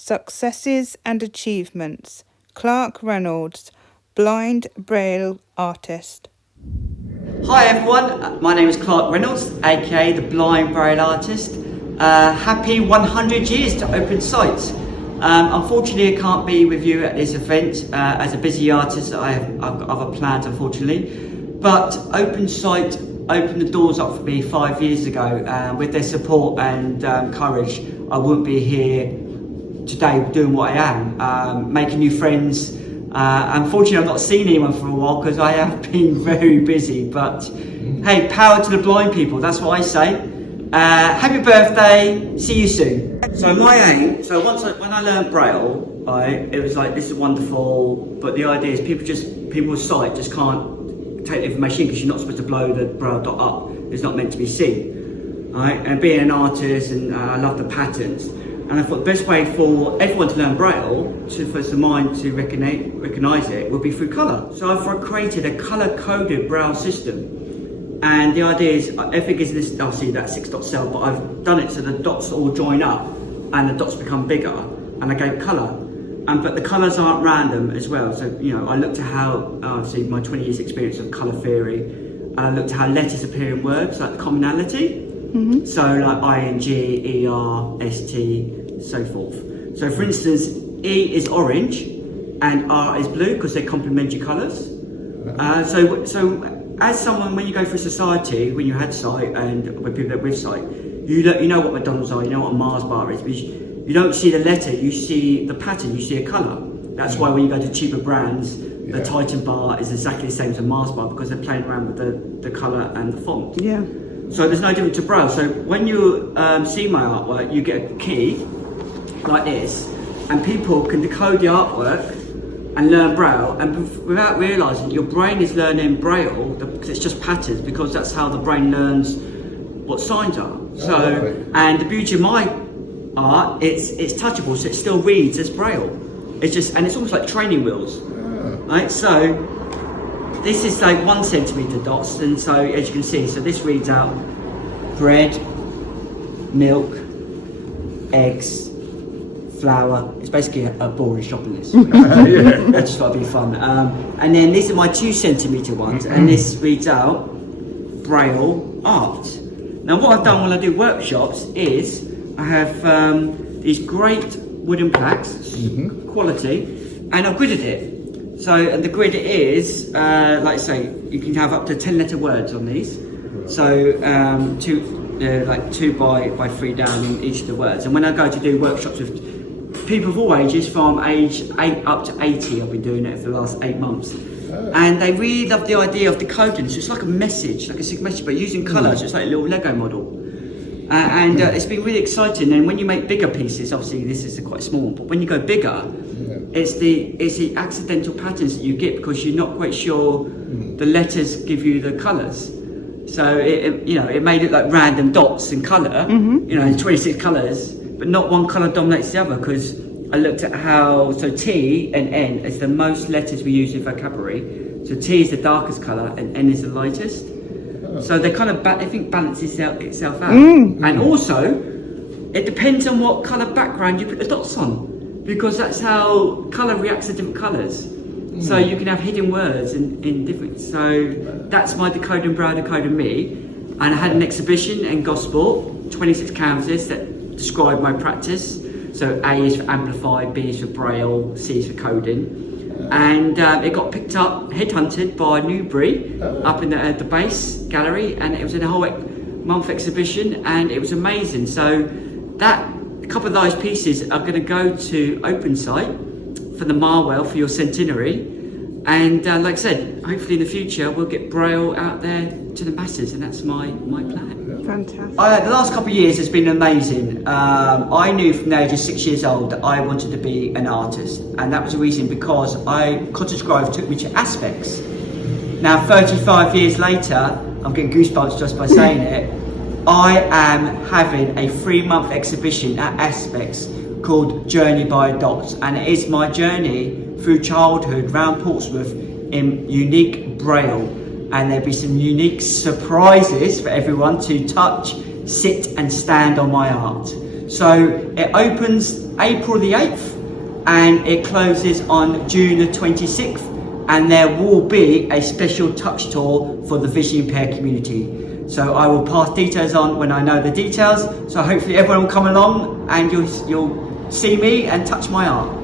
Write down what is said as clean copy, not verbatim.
Successes and Achievements. Clarke Reynolds, blind Braille artist. Hi everyone, my name is Clarke Reynolds, aka the Blind Braille Artist. Happy 100 years to Open Sight. Unfortunately, I can't be with you at this event as a busy artist. I have other plans, unfortunately. But Open Sight opened the doors up for me 5 years ago. With their support and courage, I wouldn't be here today doing what I am, making new friends. Unfortunately, I've not seen anyone for a while because I have been very busy, but hey, power to the blind people, that's what I say. Happy birthday, see you soon. So my aim, when I learned Braille, it was like, this is wonderful, but the idea is people with sight just can't take the information because you're not supposed to blow the Braille dot up. It's not meant to be seen. Right? And being an artist, and I love the patterns. And I thought the best way for everyone to learn Braille, for the mind to recognise it, would be through colour. So I've created a colour-coded Braille system. And the idea is, everything is this, obviously that 6-dot cell, but I've done it so the dots all join up and the dots become bigger, and I gave colour. But the colours aren't random as well. So, I looked at how, obviously my 20 years experience of colour theory, and I looked at how letters appear in words, like the commonality. Mm-hmm. So like ing, er, st, so forth. So for instance, E is orange and R is blue because they're complementary colours. So as someone, when you go through society, when you had sight and when people that with sight, you know what McDonald's are, you know what a Mars bar is, but you don't see the letter, you see the pattern, you see a colour. That's why when you go to cheaper brands, the Titan bar is exactly the same as a Mars bar because they're playing around with the colour and the font. Yeah. So there's no difference to Braille. So when you see my artwork, you get a key like this, and people can decode the artwork and learn Braille, and without realising, your brain is learning Braille because it's just patterns, because that's how the brain learns what signs are. And the beauty of my art, it's touchable, so it still reads as Braille. And it's almost like training wheels, right? So this is like 1 centimetre dots, and so as you can see, so this reads out bread, milk, eggs, flour. It's basically a boring shopping list. I just thought it'd be fun. And then these are my 2 centimetre ones, and this reads out Braille Art. Now what I've done when I do workshops is I have these great wooden plaques, quality, and I've gridded it. So, and the grid is, like I say, you can have up to 10 letter words on these. So, 2 by 3 down in each of the words. And when I go to do workshops with people of all ages, from age 8 up to 80, I've been doing it for the last 8 months. And they really love the idea of decoding. So it's like a message, like a sick message, but using colour, so it's like a little Lego model. And it's been really exciting. And when you make bigger pieces, obviously this is quite small, but when you go bigger, it's the accidental patterns that you get because you're not quite sure the letters give you the colours. So it made it like random dots and colour, 26 colours, but not one colour dominates the other, because I looked at how, so T and N is the most letters we use in vocabulary. So T is the darkest colour and N is the lightest. So they kind of, I think, balance itself out. And also, it depends on what colour background you put the dots on, because that's how colour reacts to different colours. So you can have hidden words in different, so that's my Decoding Braille, Decoding Me. And I had an exhibition in Gosport, 26 canvases that describe my practice. So A is for amplified, B is for Braille, C is for coding. And it got picked up, headhunted by Newbury up in the base gallery, and it was in a whole month exhibition, and it was amazing. So a couple of those pieces are going to go to Open Sight for the Marwell for your Centenary, and like I said, hopefully in the future we'll get Braille out there to the masses, and that's my plan. Fantastic. The last couple of years has been amazing. I knew from the age of 6 years old that I wanted to be an artist, and that was the reason, because Cottage Grove took me to Aspects. Now 35 years later, I'm getting goosebumps just by saying it, I am having a 3-month exhibition at Aspects called Journey by Dots, and it is my journey through childhood round Portsmouth in unique Braille, and there'll be some unique surprises for everyone to touch, sit and stand on my art. So it opens April the 8th and it closes on June the 26th, and there will be a special touch tour for the visually impaired community. So I will pass details on when I know the details, so hopefully everyone will come along and you'll see me and touch my art.